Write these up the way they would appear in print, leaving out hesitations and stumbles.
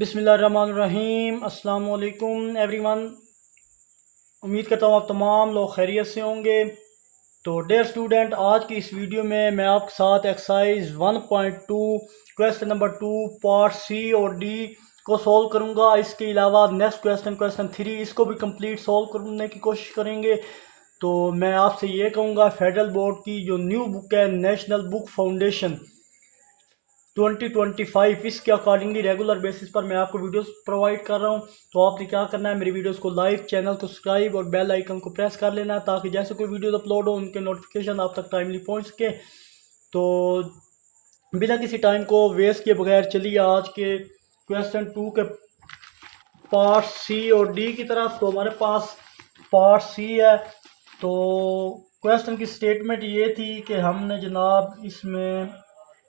बिस्मिल्लाहिर्रहमानिर्रहीम। अस्सलाम वालेकुम एवरीवन। उम्मीद करता हूँ आप तमाम लोग खैरियत से होंगे। तो डियर स्टूडेंट, आज की इस वीडियो में मैं आपके साथ exercise 1.2 question number 2 part C और डी को सॉल्व करूँगा। इसके अलावा नेक्स्ट क्वेश्चन 3 इसको भी कंप्लीट सॉल्व करने की कोशिश करेंगे। तो मैं आपसे ये कहूँगा, फेडरल बोर्ड की जो न्यू बुक है नेशनल बुक फाउंडेशन 2025, इसके अकॉर्डिंगली रेगुलर बेसिस पर मैं आपको वीडियोस प्रोवाइड कर रहा हूं। तो आपने क्या करना है, मेरी वीडियोस को लाइक, चैनल को सब्सक्राइब और बेल आइकन को प्रेस कर लेना है, ताकि जैसे कोई वीडियोस अपलोड हो उनके नोटिफिकेशन आप तक टाइमली पहुंच सके। तो बिना किसी टाइम को वेस्ट किए बगैर चलिए आज के क्वेश्चन 2 के पार्ट सी और डी की तरफ। तो हमारे पास पार्ट सी है। तो क्वेश्चन की स्टेटमेंट ये थी कि हमने जनाब इसमें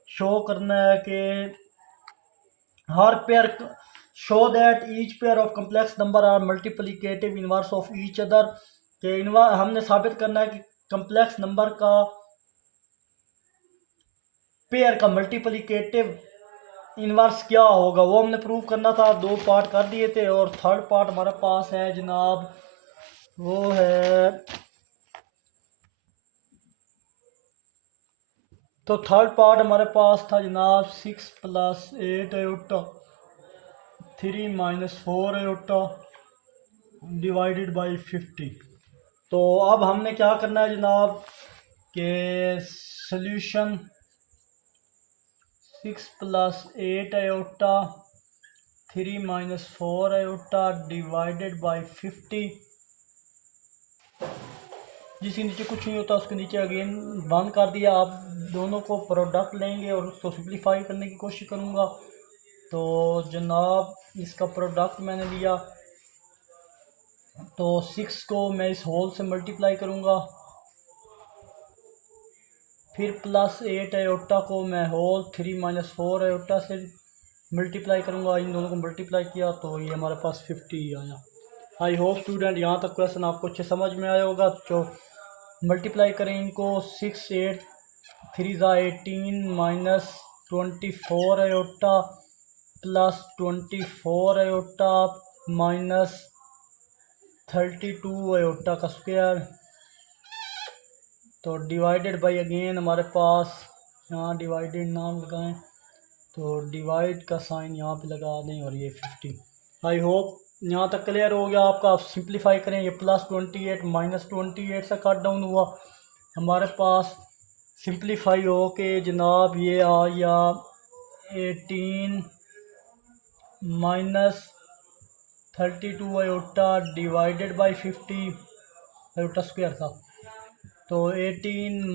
शो करना है कि हर pair show that each pair of complex number are multiplicative inverse of each other. के हमने साबित करना है कि कम्प्लेक्स नंबर का पेयर का मल्टीप्लिकेटिव इनवर्स क्या होगा, वो हमने प्रूव करना था। 2 पार्ट कर दिए थे और थर्ड पार्ट हमारे पास है जनाब, वो है। तो थर्ड पार्ट हमारे पास था जनाब 6 + 8 आयोटा 3 - 4 आयोटा डिवाइडेड बाई 50। तो अब हमने क्या करना है जनाब के solution 6 + 8 iota 3 - 4 iota divided by 50। जिसके नीचे कुछ नहीं होता उसके नीचे अगेन बंद कर दिया। आप दोनों को प्रोडक्ट लेंगे और उसको सिंप्लीफाई करने की कोशिश करूँगा। तो जनाब इसका प्रोडक्ट मैंने लिया, तो 6 को मैं इस होल से मल्टीप्लाई करूँगा, फिर +8 आयोटा को मैं होल 3 - 4 आयोटा से मल्टीप्लाई करूँगा। इन दोनों को मल्टीप्लाई किया तो ये हमारे पास 50 आया। आई होप स्टूडेंट यहाँ तक क्वेश्चन आपको अच्छे समझ में आया होगा। जो मल्टीप्लाई करें इनको, 6 8 3 ज़ा 18 - 24 आयोटा +24 आयोटा -32 आयोटा का स्क्वायर। तो डिवाइडेड बाई अगेन हमारे पास यहाँ डिवाइडेड नाम लगाएं तो डिवाइड का साइन यहाँ पे लगा दें और ये 50। आई होप यहाँ तक क्लियर हो गया आपका। आप सिंप्लीफाई करें, ये +28 -28 से कट डाउन हुआ हमारे पास। सिंप्लीफाई हो के जनाब ये आया 18 - 32 iota divided by 50 iota square था। तो 18 -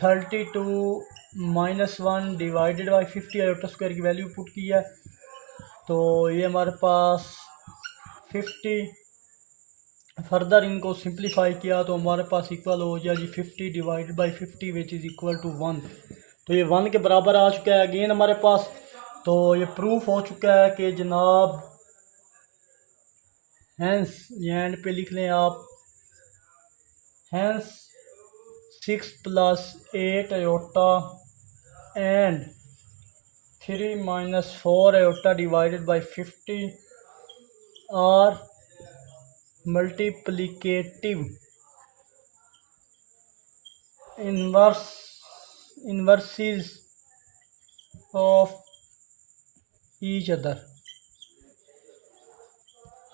32 - 1 डिवाइडेड बाई 50 आयोटा स्क्वायर की वैल्यू पुट की है। तो ये हमारे पास 50। फर्दर इनको सिंप्लीफाई किया तो हमारे पास इक्वल हो गया जी 50 divided by 50 which is equal to 1। तो ये 1 के बराबर आ चुका है अगेन हमारे पास। तो ये प्रूफ हो चुका है कि जनाब, हैंस ये एंड पे लिख लें आप, hence 6 + 8 iota and 3 - 4 iota divided by 50 are multiplicative inverses of each other.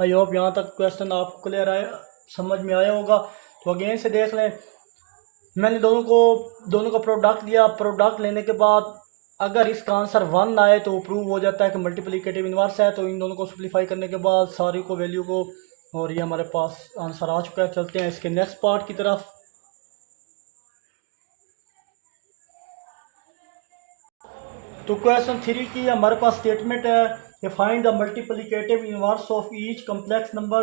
I hope यहाँ तक क्वेश्चन आपको क्लियर आया, समझ में आया होगा। तो अगेन से देख लें, मैंने दोनों का प्रोडक्ट लिया। प्रोडक्ट लेने के बाद अगर इसका आंसर 1 आए तो प्रूव हो जाता है कि मल्टीप्लिकेटिव इनवर्स है। तो इन दोनों को सिंप्लीफाई करने के बाद सारी को वैल्यू को, और ये हमारे पास आंसर आ चुका है। चलते हैं इसके नेक्स्ट पार्ट की तरफ। तो क्वेश्चन 3 की हमारे पास स्टेटमेंट है कि find the multiplicative inverse of each complex number.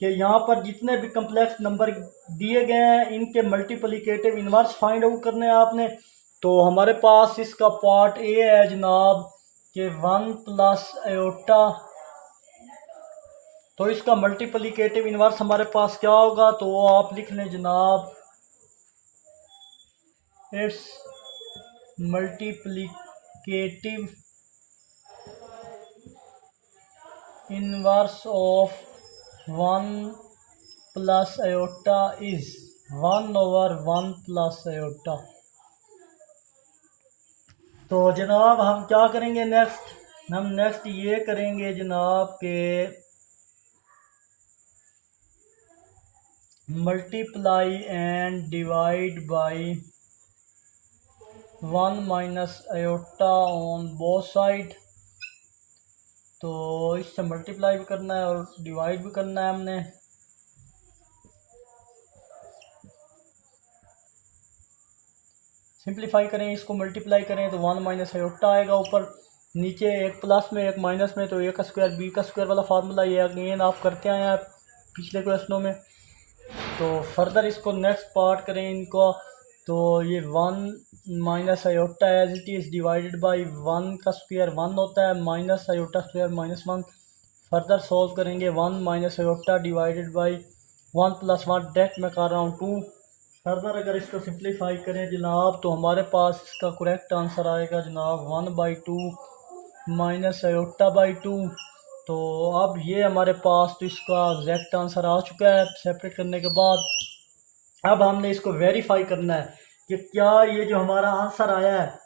कि यहाँ पर जितने भी कम्प्लेक्स नंबर दिए गए हैं इनके मल्टीप्लिकेटिव इनवर्स फाइंड आउट करने हैं आपने। तो हमारे पास इसका पार्ट ए है जनाब कि 1 + आयोटा। तो इसका मल्टीप्लिकेटिव इनवर्स हमारे पास क्या होगा, तो आप लिख लें जनाब, it's multiplicative inverse of 1 plus iota is 1/1 plus iota. तो जनाब हम क्या करेंगे नेक्स्ट, हम नेक्स्ट ये करेंगे जनाब के multiply and divide by 1 minus iota on both side. तो इससे मल्टीप्लाई भी करना है और डिवाइड भी करना है हमने। सिंप्लीफाई करें, इसको मल्टीप्लाई करें तो 1 माइनस आयोटा आएगा ऊपर, नीचे एक प्लस में एक माइनस में, तो ए का स्क्वायर बी का स्क्वायर वाला फार्मूला ये अगेन आप करते आए हैं पिछले क्वेश्चनों में। तो फर्दर इसको नेक्स्ट पार्ट करें इनको, तो ये 1 minus iota as it is divided by 1 का स्क्वायर 1 होता है, minus iota square -1। Further solve करेंगे 1 minus iota divided by 1 plus 1 direct मैं कर रहा हूँ 2। फर्दर अगर इसको सिंप्लीफाई करें जनाब तो हमारे पास इसका करेक्ट आंसर आएगा जनाब 1/2 माइनस आयोटा बाई 2। तो अब ये हमारे पास तो इसका एग्जैक्ट आंसर आ चुका है सेपरेट करने के बाद। अब हमने इसको वेरीफाई करना है कि क्या ये जो हमारा आंसर आया है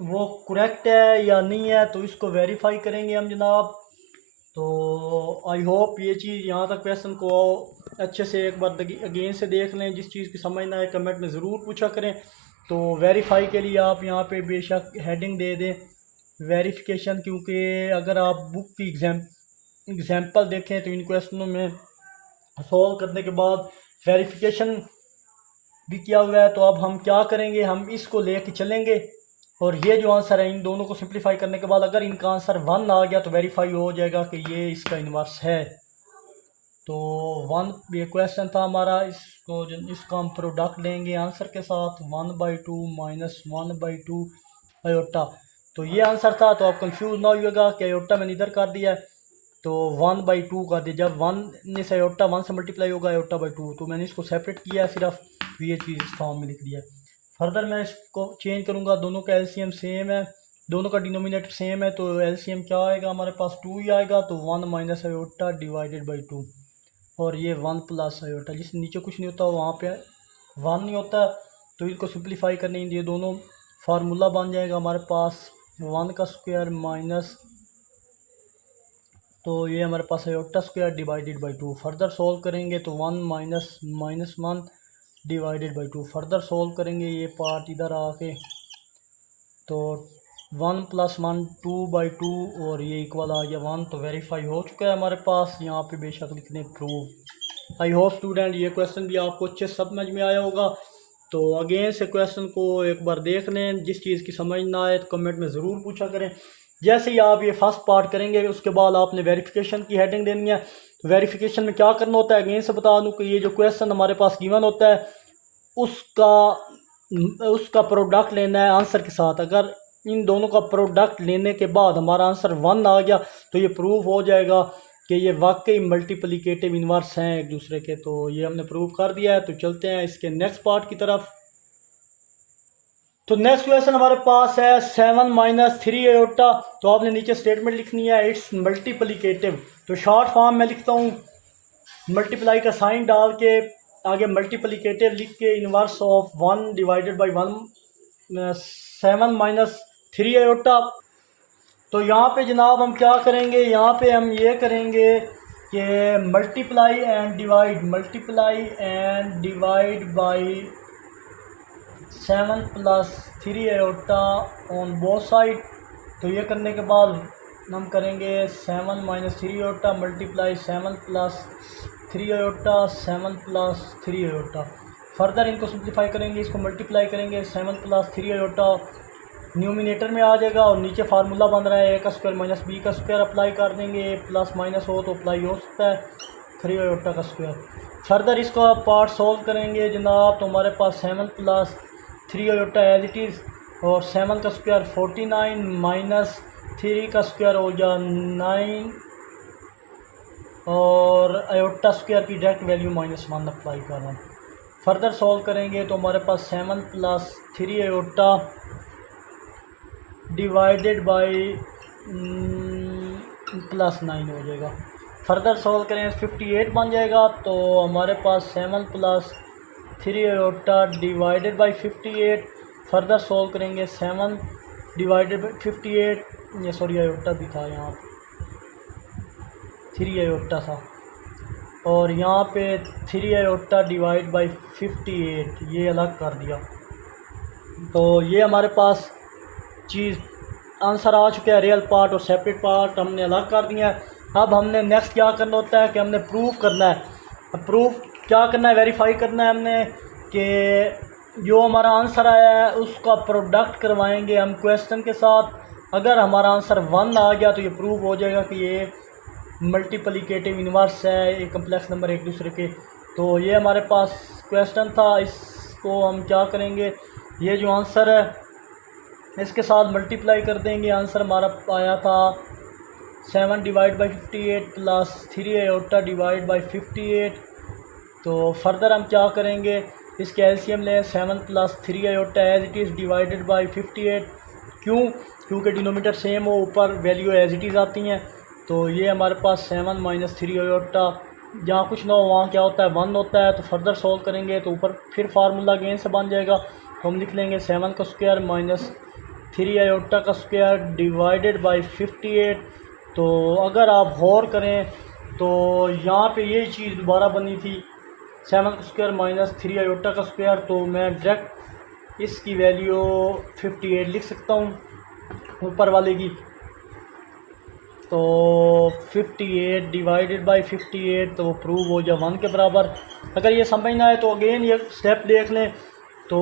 वो करेक्ट है या नहीं है, तो इसको वेरीफाई करेंगे हम जनाब। तो आई होप ये चीज़ यहाँ तक क्वेश्चन को अच्छे से एक बार अगेन से देख लें, जिस चीज़ की समझ ना आए कमेंट में ज़रूर पूछा करें। तो वेरीफाई के लिए आप यहाँ पे बेशक हेडिंग दे दें वेरिफिकेशन, क्योंकि अगर आप बुक की एग्जाम्पल देखें तो इन क्वेश्चनों में सॉल्व करने के बाद वेरिफिकेशन भी किया हुआ है। तो अब हम क्या करेंगे, हम इसको लेके चलेंगे और ये जो आंसर है इन दोनों को सिंप्लीफाई करने के बाद अगर इनका आंसर 1 आ गया तो वेरीफाई हो जाएगा कि ये इसका इन्वर्स है। तो 1 ये क्वेश्चन था हमारा, इसको हम प्रोडक्ट लेंगे आंसर के साथ 1/2 माइनस 1/2 आयोटा। तो ये आंसर था, तो आप कंफ्यूज ना होइएगा कि आयोटा मैंने इधर कर दिया है तो 1/2 कर दिया। जब 1 से आयोटा 1 से मल्टीप्लाई होगा आयोटा/2, तो मैंने इसको सेपरेट किया है सिर्फ, ये चीज़ इस फॉर्म में लिख दिया है। फर्दर मैं इसको चेंज करूँगा, दोनों का एलसीएम सेम है, दोनों का डिनोमिनेटर सेम है, तो एलसीएम क्या आएगा हमारे पास 2 ही आएगा। तो 1 माइनस आयोटा डिवाइडेड बाई 2 और ये 1 प्लस आयोटा, जिस नीचे कुछ नहीं होता वहाँ पे 1 नहीं होता। तो इनको सिंप्लीफाई करने ये दोनों फार्मूला बन जाएगा हमारे पास 1 का स्क्वायर माइनस, तो ये हमारे पास iota square divided by 2। Further solve करेंगे तो 1 minus -1 divided by 2। Further solve करेंगे ये पार्ट इधर आके, तो 1 प्लस 1 2/2 और ये इक्वल आ गया 1। तो वेरीफाई हो चुका है हमारे पास, यहाँ पे बेशक लिख दें प्रूव। आई होप स्टूडेंट ये क्वेश्चन भी आपको अच्छे समझ में आया होगा। तो अगेन से क्वेश्चन को एक बार देख लें, जिस चीज़ की समझ ना आए तो कमेंट में ज़रूर पूछा करें। जैसे ही आप ये फर्स्ट पार्ट करेंगे उसके बाद आपने वेरिफिकेशन की हेडिंग देनी है। तो वेरिफिकेशन में क्या करना होता है अगेन से बता दूं कि ये जो क्वेश्चन हमारे पास गिवन होता है उसका प्रोडक्ट लेना है आंसर के साथ। अगर इन दोनों का प्रोडक्ट लेने के बाद हमारा आंसर 1 आ गया तो ये प्रूव हो जाएगा कि ये वाकई मल्टीप्लिकेटिव इन्वर्स हैं एक दूसरे के। तो ये हमने प्रूव कर दिया है। तो चलते हैं इसके नेक्स्ट पार्ट की तरफ। तो नेक्स्ट क्वेश्चन हमारे पास है 7 माइनस 3 आयोटा। तो आपने नीचे स्टेटमेंट लिखनी है इट्स मल्टीप्लिकेटिव। तो शॉर्ट फॉर्म में लिखता हूँ, मल्टीप्लाई का साइन डाल के आगे मल्टीप्लिकेटिव लिख के inverse of 1 divided by 1 7 minus 3 iota. तो यहाँ पे जनाब हम क्या करेंगे, यहाँ पे हम ये करेंगे कि multiply and divide by 7 plus 3 iota on both side. तो ये करने के बाद हम करेंगे 7 minus 3 iota multiply 7 plus 3 iota 7 plus 3 iota. Further इनको सिंप्लीफाई करेंगे, इसको मल्टीप्लाई करेंगे 7 प्लस 3 आयोटा न्यूमिनेटर में आ जाएगा और नीचे फार्मूला बन रहा है ए का स्क्वायर माइनस बी का स्क्वायर अप्लाई कर देंगे। ए प्लस माइनस हो तो अप्लाई हो सकता है 3 आयोटा का स्क्वायर। फर्दर इसको पार्ट सॉल्व करेंगे जनाब, तो हमारे पास 7 plus 3 iota as it is और 7 का स्क्वायर 49 माइनस 3 का स्क्वायर हो गया 9 और आयोटा स्क्वायर की डायरेक्ट वैल्यू -1 अप्लाई कर रहा हूँ। फर्दर सॉल्व करेंगे तो हमारे पास 7 plus 3 iota divided by plus 9 हो जाएगा। फर्दर सॉल्व करें 58 बन जाएगा। तो हमारे पास 7 plus 3 iota divided by 58। Further solve करेंगे 7 डिवाइडेड बाई 58, ये सॉरी आयोटा भी था यहाँ पे, 3 आयोटा था, और यहाँ पे 3 आयोटा डिवाइड बाई 58 ये अलग कर दिया। तो ये हमारे पास चीज़ आंसर आ चुका है। रियल पार्ट और सेपरेट पार्ट हमने अलग कर दिया है। अब हमने नेक्स्ट क्या करना होता है कि हमने प्रूफ करना है। अब प्रूफ क्या करना है, वेरीफाई करना है हमने कि जो हमारा आंसर आया है उसका प्रोडक्ट करवाएंगे हम क्वेश्चन के साथ। अगर हमारा आंसर 1 आ गया तो ये प्रूव हो जाएगा कि ये मल्टीप्लिकेटिव इन्वर्स है, ये कम्प्लेक्स नंबर एक दूसरे के। तो ये हमारे पास क्वेश्चन था, इसको हम क्या करेंगे, ये जो आंसर है इसके साथ मल्टीप्लाई कर देंगे। आंसर हमारा आया था 7 divide by 58 plus 3 iota divide by 58। तो फर्दर हम क्या करेंगे, इसके एलसीएम लें 7 plus 3 iota as it is divided by 58। क्योंकि डिनोमीटर सेम हो, ऊपर वैल्यू एज इट इज़ आती हैं। तो ये हमारे पास 7 माइनस 3 आयोटा, जहाँ कुछ ना हो वहाँ क्या होता है 1 होता है। तो फर्दर सॉल्व करेंगे तो ऊपर फिर फार्मूला अगेन से बन जाएगा। तो हम लिख लेंगे 7 का स्क्वायर माइनस 3 आयोटा का स्क्वायर डिवाइडेड बाई 58। तो अगर आप गौर करें तो यहाँ पे ये चीज़ दोबारा बनी थी 7 का स्क्वायर माइनस 3 आयोटा का स्क्वायर। तो मैं डायरेक्ट इसकी वैल्यू 58 लिख सकता हूँ ऊपर वाले की। तो 58 डिवाइडेड बाई 58 तो प्रूव हो जाए 1 के बराबर। अगर ये समझना है तो अगेन ये स्टेप देख लें। तो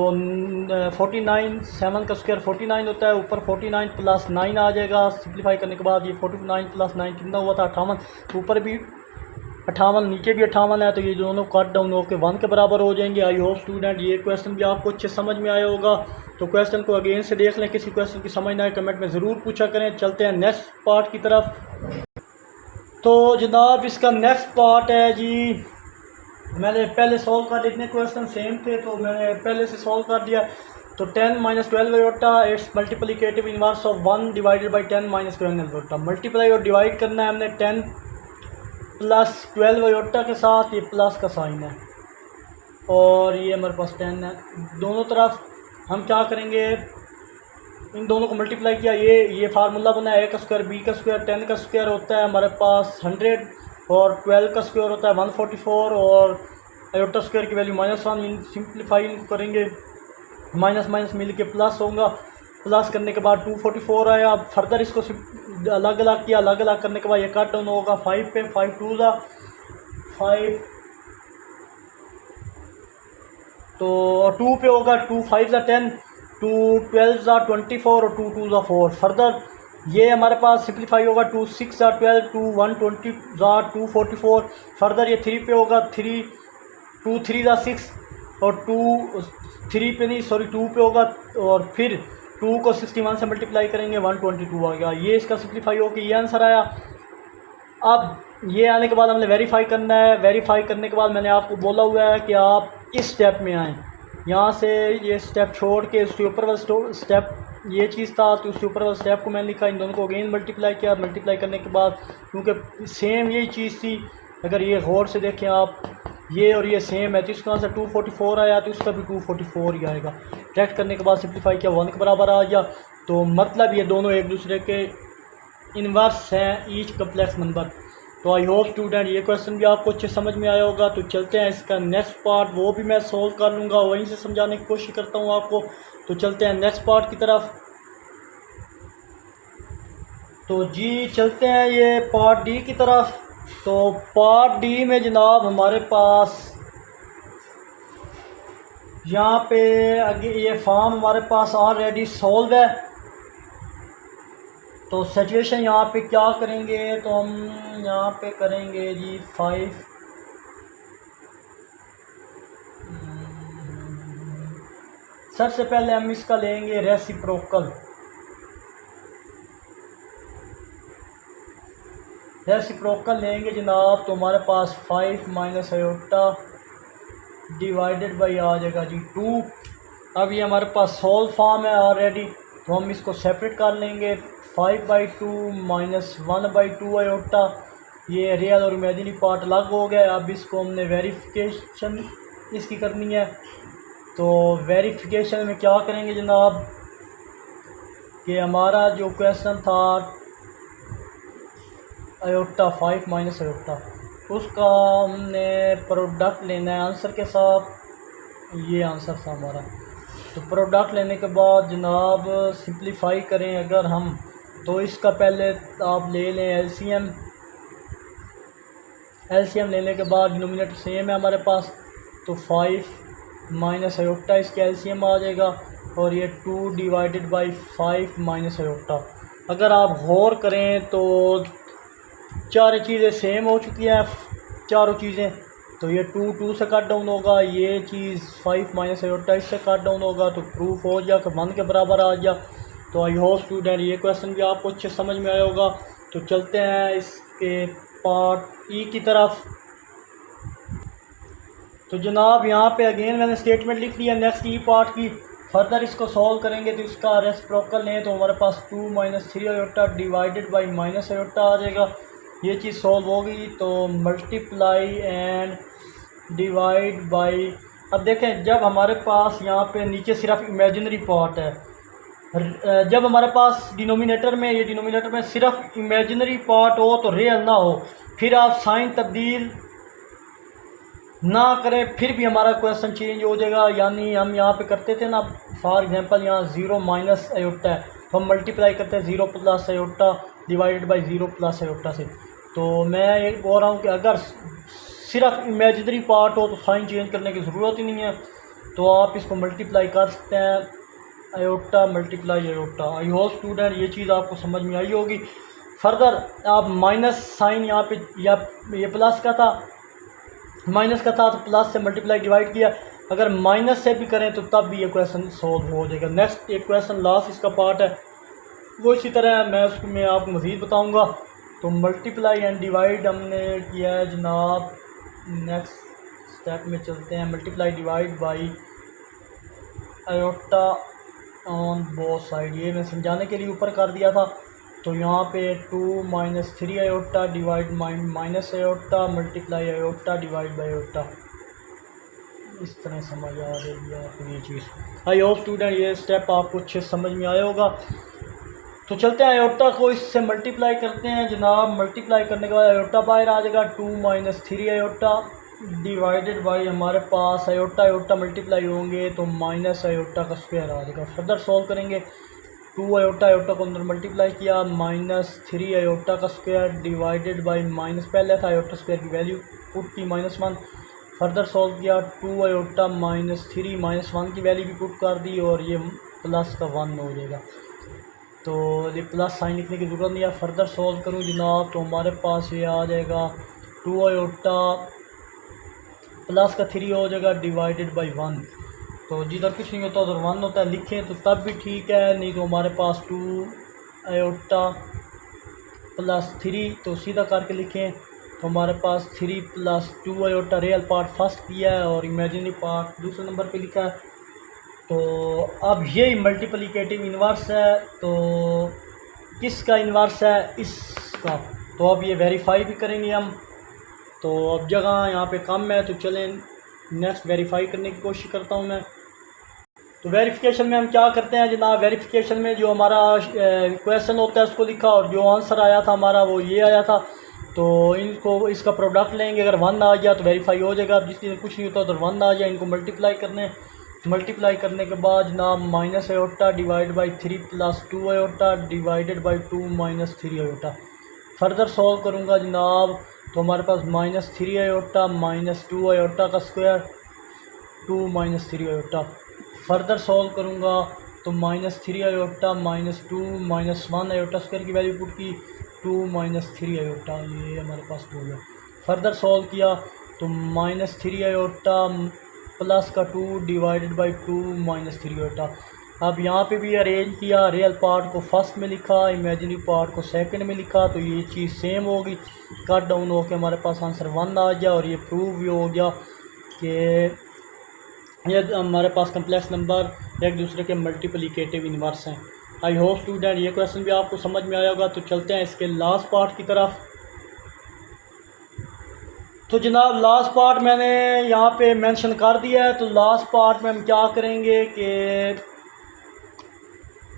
49, 7 का स्क्वायर 49 होता है, ऊपर 49 प्लस 9 आ जाएगा। सिंप्लीफाई करने के बाद ये 49 प्लस 9 कितना हुआ था 58, ऊपर भी 58 नीचे भी 58 है। तो ये दोनों कट डाउन होकर 1 के बराबर हो जाएंगे। आई होप स्टूडेंट ये क्वेश्चन भी आपको अच्छे समझ में आया होगा। तो क्वेश्चन को अगेन से देख लें, किसी क्वेश्चन की समझ ना आए कमेंट में ज़रूर पूछा करें। चलते हैं नेक्स्ट पार्ट की तरफ। तो जनाब इसका नेक्स्ट पार्ट है जी, मैंने पहले सॉल्व कर दिए, इतने क्वेश्चन सेम थे तो मैंने पहले से सॉल्व कर दिया। तो 10 minus 12 iota it's multiplicative inverse of 1 divided by 10 minus 12 iota. Multiply और डिवाइड करना है हमने 10 प्लस 12 आयोटा के साथ, ये प्लस का साइन है और ये हमारे पास 10 है। दोनों तरफ हम क्या करेंगे, इन दोनों को मल्टीप्लाई किया, ये फार्मूला बना है a का स्क्वायर b का स्क्वायर। 10 का स्क्वायर होता है हमारे पास 100 और 12 का स्क्वायर होता है 144 और आयोटा स्क्वायर की वैल्यू -1। सिंप्लीफाई करेंगे, माइनस माइनस मिल के प्लस होगा। प्लस करने के बाद 244 आया। अब फर्दर इसको अलग अलग किया, अलग अलग करने के बाद ये कट डाउन होगा 5 पे, 5 2 ज़ा 5 तो 2 पे होगा, 2 5 ज़ा 10, 2 12 ज़ा 24 और 2 2 ज़ा 4। फर्दर ये हमारे पास सिंप्लीफाई होगा 2 6 ज़ा 12, 2 120 ज़ा 244। फर्दर ये 3 पे होगा, 3 2 3 ज़ा 6 और 2 3 पे नहीं सॉरी 2 पे होगा और फिर 2 को 61 से मल्टीप्लाई करेंगे 122 आ गया। ये इसका सिंप्लीफाई होकर ये आंसर आया। अब ये आने के बाद हमने वेरीफाई करना है। वेरीफाई करने के बाद मैंने आपको बोला हुआ है कि आप इस स्टेप में आएँ, यहाँ से ये स्टेप छोड़ के उसके ऊपर वाला स्टेप ये चीज़ था तो उसके ऊपर वाला स्टेप को मैंने लिखा, इन दोनों को अगेन मल्टीप्लाई किया। मल्टीप्लाई करने के बाद क्योंकि सेम यही चीज़ थी, अगर ये गौर से देखें आप, ये और ये सेम है तो इसका आंसर 244 आया तो इसका भी 244 ही आएगा। डायरेक्ट करने के बाद सिंप्लीफाई किया 1 के बराबर आ गया। तो मतलब ये दोनों एक दूसरे के इन्वर्स हैं ईच कम्प्लेक्स नंबर। तो आई होप स्टूडेंट ये क्वेश्चन भी आपको अच्छे समझ में आया होगा। तो चलते हैं इसका नेक्स्ट पार्ट, वो भी मैं सोल्व कर लूँगा, वहीं से समझाने की कोशिश करता हूँ आपको। तो चलते हैं नेक्स्ट पार्ट की तरफ। तो जी चलते हैं ये पार्ट डी की तरफ। तो पार्ट डी में जनाब हमारे पास यहाँ पे आगे ये फॉर्म हमारे पास ऑलरेडी सॉल्व है। तो सिचुएशन यहाँ पे क्या करेंगे, तो हम यहाँ पे करेंगे जी 5 सबसे पहले हम इसका लेंगे रेसिप्रोकल। रेसिप्रोकल लेंगे जनाब तो हमारे पास 5 माइनस आयोटा डिवाइडेड बाई आ जाएगा जी 2। अब ये हमारे पास सोल्व फॉर्म है ऑलरेडी, तो हम इसको सेपरेट कर लेंगे। 5/2 माइनस 1/2 आयोटा। ये रियल और इमेजिनरी पार्ट अलग हो गया। अब इसको हमने वेरिफिकेशन इसकी करनी है। तो वेरिफिकेशन में क्या करेंगे जनाब कि हमारा जो क्वेश्चन था आयोटा 5 माइनस आयोटा, उसका हमने प्रोडक्ट लेना है आंसर के साथ। ये आंसर था हमारा। तो प्रोडक्ट लेने के बाद जनाब सिंप्लीफाई करें अगर हम, तो इसका पहले आप ले लें एलसीएम। एलसीएम लेने के बाद डिनोमिनेटर सेम है हमारे पास, तो 5 माइनस आयोटा इसका एलसीएम आ जाएगा और ये 2 डिवाइडेड बाई 5 माइनस आयोटा। अगर आप गौर करें तो चार चीज़ें सेम हो चुकी हैं, चारों चीज़ें। तो ये 2 से कट डाउन होगा, ये चीज़ 5 माइनस आयोटा इससे कट डाउन होगा, तो प्रूफ हो जाए कि 1 के बराबर आ जाए। तो आई होप स्टूडेंट ये क्वेश्चन भी आपको अच्छे समझ में आया होगा। तो चलते हैं इसके पार्ट ई की तरफ। तो जनाब यहाँ पे अगेन मैंने स्टेटमेंट लिख लिया नेक्स्ट ई पार्ट की। फर्दर इसको सॉल्व करेंगे तो इसका रेसिप्रोकल लें तो हमारे पास 2 minus 3 iota divided by minus iota आ जाएगा। ये चीज़ सॉल्व हो गई तो मल्टीप्लाई एंड डिवाइड बाई। अब देखें जब हमारे पास यहाँ पे नीचे सिर्फ इमेजिनरी पार्ट है, जब हमारे पास डिनोमिनेटर में ये डिनोमिनेटर में सिर्फ इमेजिनरी पार्ट हो तो रियल ना हो, फिर आप साइन तब्दील ना करें फिर भी हमारा क्वेश्चन चेंज हो जाएगा। यानी हम यहाँ पे करते थे ना, फॉर एग्जांपल यहाँ 0 माइनस आयोटा है तो हम मल्टीप्लाई करते हैं 0 plus iota divided by 0 plus iota से। तो मैं ये बोल रहा हूँ कि अगर सिर्फ इमेजिनरी पार्ट हो तो साइन चेंज करने की ज़रूरत ही नहीं है, तो आप इसको मल्टीप्लाई कर सकते हैं iota multiply iota. I hope student ये चीज़ आपको समझ में आई होगी। फर्दर आप माइनस साइन यहाँ पे या ये प्लस का था, माइनस का था तो प्लस से मल्टीप्लाई डिवाइड किया, अगर माइनस से भी करें तो तब भी ये क्वेश्चन सॉल्व हो जाएगा। नेक्स्ट एक क्वेश्चन लास्ट इसका पार्ट है वो इसी तरह है, मैं उसमें आपको मज़ीद बताऊंगा। तो मल्टीप्लाई एंड डिवाइड हमने किया है जनाब। नेक्स्ट स्टेप में चलते हैं। Multiply divide by iota on both side, ये मैं समझाने के लिए ऊपर कर दिया था। तो यहाँ पे 2 minus 3 iota divide minus iota multiply iota divide by iota, इस तरह समझ आ रही है आपको ये चीज़। आई होप स्टूडेंट ये स्टेप आपको अच्छे समझ में आया होगा। तो चलते हैं आयोटा को इससे मल्टीप्लाई करते हैं जनाब। मल्टीप्लाई करने के बाद आयोटा बाहर आ जाएगा 2 माइनस 3 आयोटा डिवाइडेड बाई हमारे पास आयोटा आयोटा मल्टीप्लाई होंगे तो माइनस आयोटा का स्क्वायर आ जाएगा। फर्दर सॉल्व करेंगे 2 आयोटा आयोटा को अंदर मल्टीप्लाई किया माइनस 3 आयोटा का स्क्वायर डिवाइडेड बाई माइनस पहले था आयोटा स्क्वायर की वैल्यू पुट की -1। फर्दर सॉल्व किया 2 आयोटा माइनस 3 -1 की वैल्यू भी पुट कर दी और ये प्लस का 1 हो जाएगा। तो ये प्लस साइन लिखने की ज़रूरत नहीं है। फर्दर सॉल्व करूँ जनाब तो हमारे पास ये आ जाएगा 2 आयोटा प्लस का 3 हो जाएगा डिवाइडेड बाई 1। तो जिधर कुछ नहीं होता उधर 1 होता है, लिखें तो तब भी ठीक है, नहीं तो हमारे पास 2 आयोटा प्लस 3 तो सीधा करके लिखें तो हमारे पास 3 plus 2 iota real part first किया है और इमेजिनरी पार्ट दूसरे नंबर पे लिखा है। तो अब ये मल्टीप्लिकेटिव इन्वर्स है, तो किसका इन्वर्स है इसका। तो अब ये वेरीफाई भी करेंगे हम। तो अब जगह यहाँ पे कम है तो चलें नेक्स्ट वेरीफाई करने की कोशिश करता हूँ मैं। तो वेरिफिकेशन में हम क्या करते हैं जनाब, वेरिफिकेशन में जो हमारा क्वेश्चन होता है उसको लिखा और जो आंसर आया था हमारा वो ये आया था। तो इनको इसका प्रोडक्ट लेंगे, अगर 1 आ गया तो वेरीफाई हो जाएगा। अब जिस दिन कुछ नहीं होता उधर 1 आ जाए, इनको मल्टीप्लाई करने, मल्टीप्लाई करने के बाद जनाब minus iota divide by 3 plus 2 iota divided by 2 minus 3 iota. Further solve करूँगा जनाब तो हमारे पास -3 आयोटा माइनस 2 आयोटा का square 2 minus 3 iota. Further solve करूँगा तो -3 आयोटा माइनस 2 -1 आयोटा स्क्वायर की वैल्यू पुट की 2 माइनस 3 आयोटा, ये हमारे पास हो गया। फर्दर सॉल्व किया तो -3 आयोटा प्लस का 2 डिवाइडेड बाई 2 माइनस 3 आयोटा। अब यहाँ पे भी अरेंज किया, रियल पार्ट को फर्स्ट में लिखा, इमेजिनरी पार्ट को सेकंड में लिखा, तो ये चीज़ सेम होगी, कट डाउन हो के हमारे पास आंसर 1 आ गया। और ये प्रूव भी हो गया कि ये हमारे पास कम्प्लेक्स नंबर एक दूसरे के मल्टीप्लिकेटिव इन्वर्स हैं। आई होप स्टूडेंट ये क्वेश्चन भी आपको समझ में आया होगा। तो चलते हैं इसके लास्ट पार्ट की तरफ। तो जनाब लास्ट पार्ट मैंने यहाँ पे मेंशन कर दिया है। तो लास्ट पार्ट में हम क्या करेंगे कि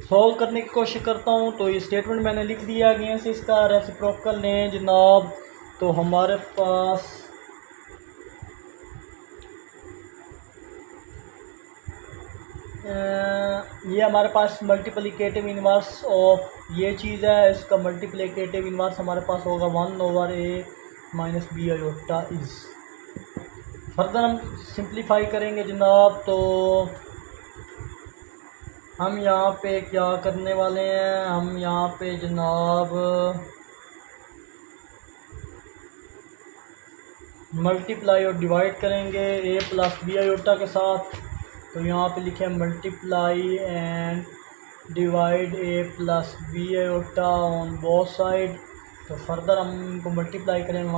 सॉल्व करने की कोशिश करता हूँ। तो ये स्टेटमेंट मैंने लिख दिया अगेन से इसका रेसिप्रोकल लें जनाब। तो हमारे पास ये हमारे पास मल्टीप्लिकेटिव इन्वर्स ऑफ ये चीज़ है। इसका मल्टीप्लिकेटिव इन्वर्स हमारे पास होगा 1/a minus B iota is. Further हम सिंप्लीफाई करेंगे जनाब। तो हम यहाँ पे क्या करने वाले हैं, हम यहाँ पे जनाब मल्टीप्लाई और डिवाइड करेंगे a प्लस बी आयोटा के साथ। तो यहाँ पे लिखे multiply and divide a plus B iota on both side. तो फर्दर हम इनको मल्टीप्लाई करें 1/a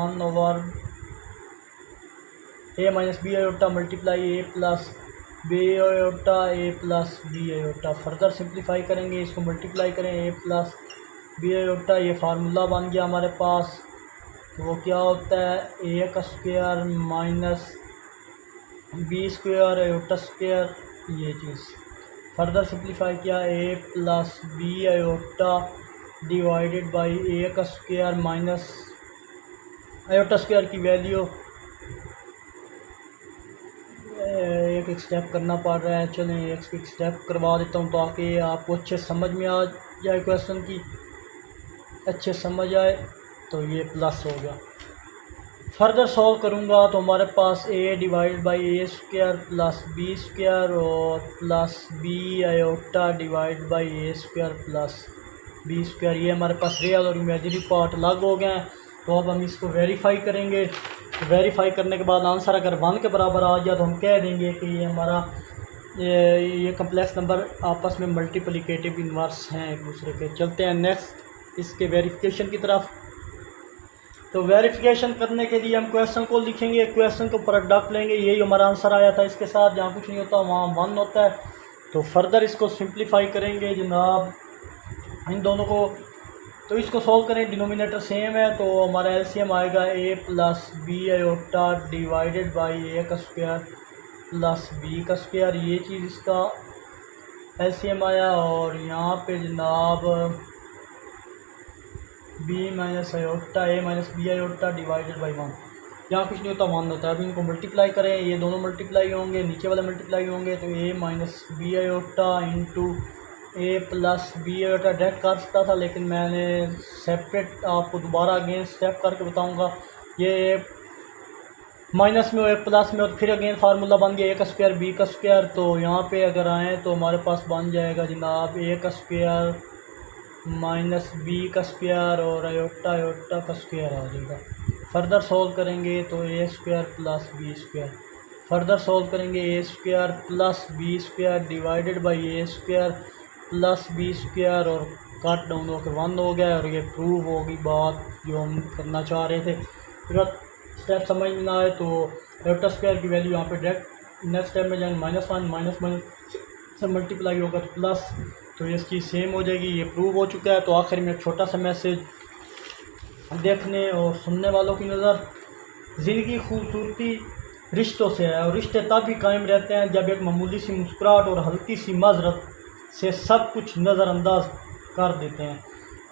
minus B iota multiply a plus B iota a plus B iota. Further simplify करेंगे, इसको मल्टीप्लाई करें a प्लस बी आयोटा। ये formula बन गया हमारे पास। तो वो क्या होता है a का square minus B square iota square, ये चीज़। फर्दर सिंप्लीफाई किया a plus B iota divided by a का स्क्वायर माइनस आयोटा स्क्वायर की वैल्यू एक स्टेप करना पड़ रहा है। चलें एक स्टेप करवा देता हूँ ताकि आपको अच्छे समझ में आ जाए, क्वेश्चन की अच्छे समझ आए। तो ये प्लस हो गया। फर्दर सॉल्व करूँगा तो हमारे पास a divide by a square plus B square और plus B iota divide by a square plus B square. ये हमारे पास रियल और इमेजिनरी पार्ट अलग हो गए हैं। तो अब हम इसको वेरीफाई करेंगे। तो वेरीफाई करने के बाद आंसर अगर 1 के बराबर आ गया तो हम कह देंगे कि ये हमारा ये कम्प्लेक्स नंबर आपस में मल्टीप्लिकेटिव इन्वर्स हैं एक दूसरे के। चलते हैं नेक्स्ट इसके वेरिफिकेशन की तरफ। तो वेरिफिकेशन करने के लिए हम क्वेश्चन को लिखेंगे, क्वेश्चन को प्रोडक्ट लेंगे। यही हमारा आंसर आया था इसके साथ, जहाँ कुछ नहीं होता वहाँ 1 होता है। तो फर्दर इसको सिंप्लीफाई करेंगे जनाब इन दोनों को। तो इसको सॉल्व करें, डिनोमिनेटर सेम है। तो हमारा एलसीएम आएगा a plus B iota divided by a का स्क्वायर प्लस b का स्क्वायर। ये चीज़ इसका एलसीएम आया। और यहाँ पे जनाब b minus iota a minus B iota divided by 1, यहाँ कुछ नहीं होता 1 होता है। अभी इनको मल्टीप्लाई करें, ये दोनों मल्टीप्लाई होंगे, नीचे वाले मल्टीप्लाई होंगे। तो a minus B iota into a plus B iota direct कर सकता था, लेकिन मैंने सेपरेट आपको दोबारा अगेन स्टेप करके बताऊंगा। ये माइनस में और प्लस में और फिर अगेन फार्मूला बन गया a का स्क्वायर b का स्क्वायर। तो यहाँ पे अगर आएँ तो हमारे पास बन जाएगा जनाब a का स्क्वायर माइनस बी का स्क्वायर और आयोटा आयोटा का स्क्वायर आ जाएगा। फर्दर सॉल्व करेंगे तो a square plus B square. Further solve करेंगे a square plus B square divided by a square plus B square और कट डाउन होकर 1 हो गया। और ये प्रूव होगी बात जो हम करना चाह रहे थे। अगर स्टेप समझ में ना आए तो आयोटा स्क्वायर की वैल्यू यहाँ पे डायरेक्ट नेक्स्ट स्टेप में जाएंगे -1 माइनस से मल्टीप्लाई होगा तो प्लस। तो ये इसकी सेम हो जाएगी। ये प्रूव हो चुका है। तो आखिर में एक छोटा सा मैसेज देखने और सुनने वालों की नज़र, ज़िंदगी खूबसूरती रिश्तों से है और रिश्ते तब भी कायम रहते हैं जब एक मामूली सी मुस्कुराहट और हल्की सी माजरत से सब कुछ नज़रअंदाज कर देते हैं।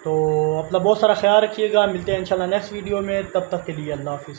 तो अपना बहुत सारा ख्याल रखिएगा। मिलते हैं इंशाल्लाह नेक्स्ट वीडियो में। तब तक के लिए अल्लाह हाफिज़।